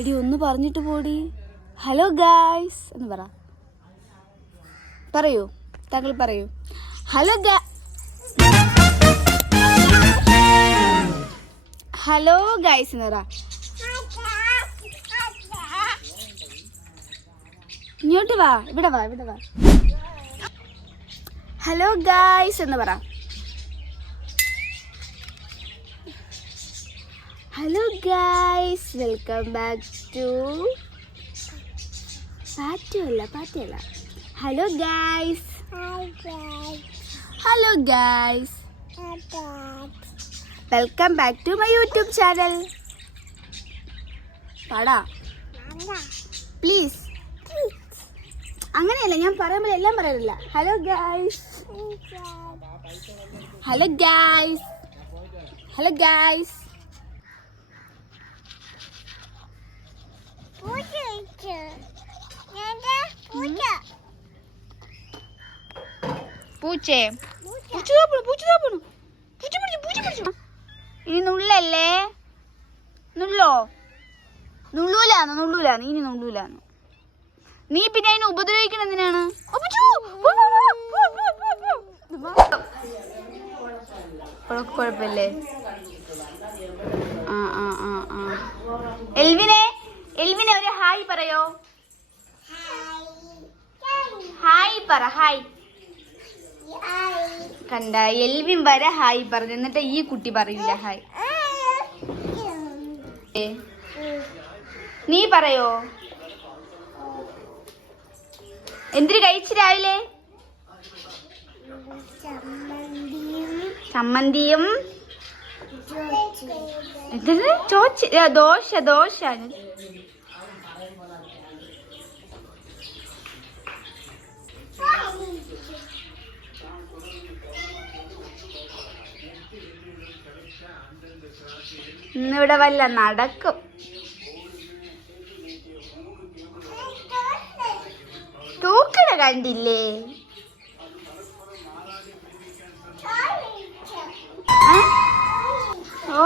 എടി ഒന്ന് പറഞ്ഞിട്ട് പോടി. ഹലോ ഗായ്സ് എന്ന് പറയൂ, താങ്കൾ പറയൂ. ഹലോ ഗായ്സ് എന്ന് പറ. ഇങ്ങോട്ട് വാ, ഇവിടെ വാ. ഹലോ ഗായ്സ് എന്ന് പറ. Hello guys, welcome back to പാറ്റല്ല. Hello guys. Welcome back to my YouTube channel. പാടാ പ്ലീസ്. അങ്ങനെയല്ല, ഞാൻ പറയുമ്പോൾ എല്ലാം പറയാറില്ല. Hello guys. ഇനി നുള്ളല്ലേ? നുള്ളൂലാന്ന് ഇനി നുള്ളൂലാന്ന്. നീ പിന്നെ അതിനെ ഉപദ്രവിക്കണം എന്തിനാണ്? കുഴപ്പമില്ലേ? എൽവിനെ ഒരു ഹായ് പറയോ? ഹായ് പറ. ഹായ് കണ്ട, എൽവിൻ വരെ ഹായ് പറഞ്ഞു, എന്നിട്ട് ഈ കുട്ടി പറയില്ല ഹായ്. നീ പറയോ? എന്തിനു കഴിച്ചു രാവിലെ? ചമ്മന്തിയും ദോശ. ഇന്നിവിടെ വല്ല നടക്കും. തൂക്കട കണ്ടില്ലേ? ഓ,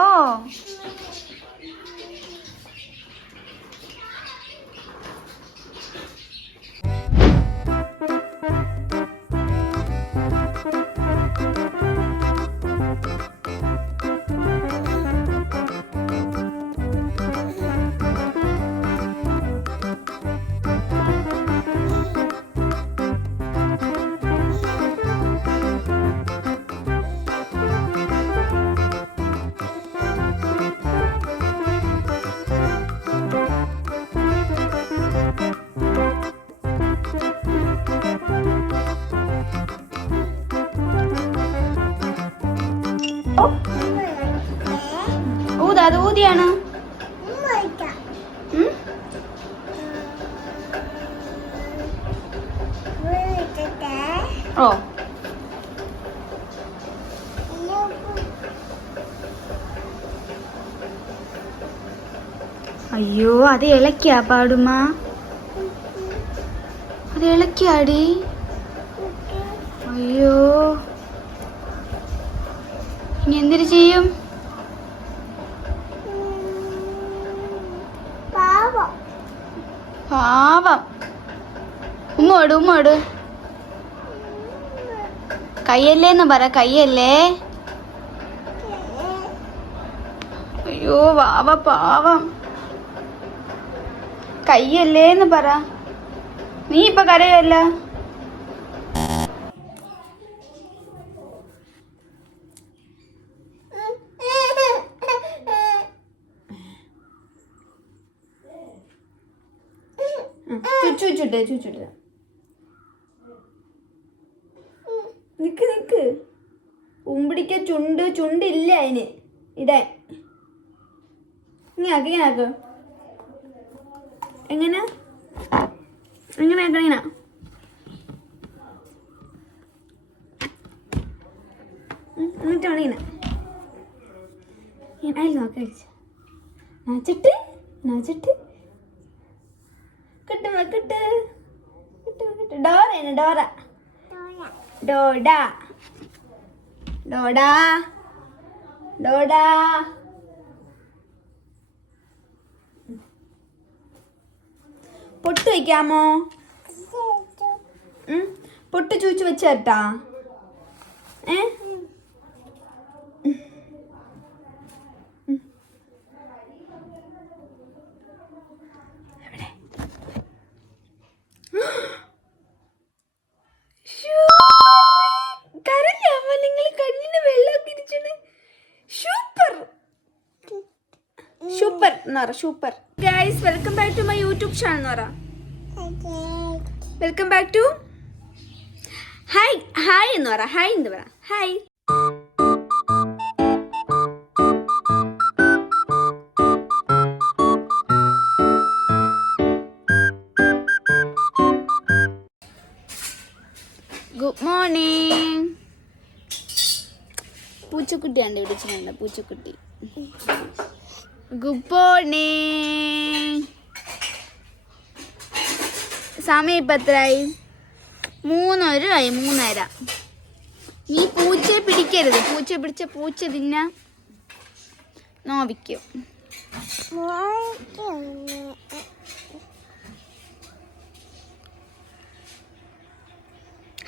അത് ഊതിയാണ്. ഓ, അയ്യോ, അത് ഇളക്കിയാ പാടുമാ? അത് ഇളക്കിയാടി. അയ്യോ, ഇനി എന്തിനു ചെയ്യും? പാവം. ഉമ്മോട്. കയ്യല്ലേന്ന് പറ, കയ്യല്ലേ. അയ്യോ പാവം, കയ്യല്ലേന്ന് പറ. നീ ഇപ്പൊ കരയല്ല. ചുച്ചിട്ട് നിക്ക്. ഉമ്പിടിക്ക ചുണ്ടില്ല അതിന്. ഇടേ ഇങ്ങനാക്ക്. എങ്ങനെ ഇങ്ങനെ എന്നിട്ടാണ് ഇങ്ങനെ അതിൽ നോക്കി നച്ചിട്ട് കിട്ട്. ഡോഡ പൊട്ട് വയ്ക്കാമോ? പൊട്ട് ചൂച്ച് വെച്ചേട്ടാ. കരഞ്ഞാമോ നിങ്ങൾ? കണ്ണിന് വെള്ളം തിരിച്ചത്. സൂപ്പർ സൂപ്പർ എന്ന് പറ. Super guys, welcome back to my YouTube channel എന്ന് പറ. Welcome back to hi. Hi എന്ന് പറ. ഹായ് എന്ന് പറ. ഹായ്. Good morning. പൂച്ചക്കുട്ടിയാണ് വിളിച്ചിട്ടുണ്ട്. പൂച്ചക്കുട്ടി ഗുഡ് മോർണിംഗ്. സമയം ഇപ്പം എത്രയായി? 3:30. 3:30. നീ പൂച്ചയെ പിടിക്കരുത്. പൂച്ചയെ പിടിച്ച പൂച്ച തിന്ന നോവിക്കും.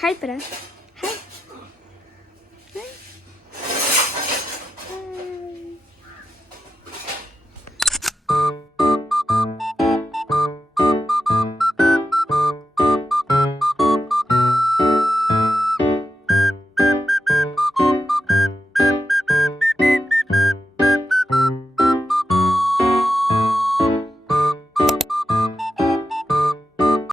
ഹായ് പറ.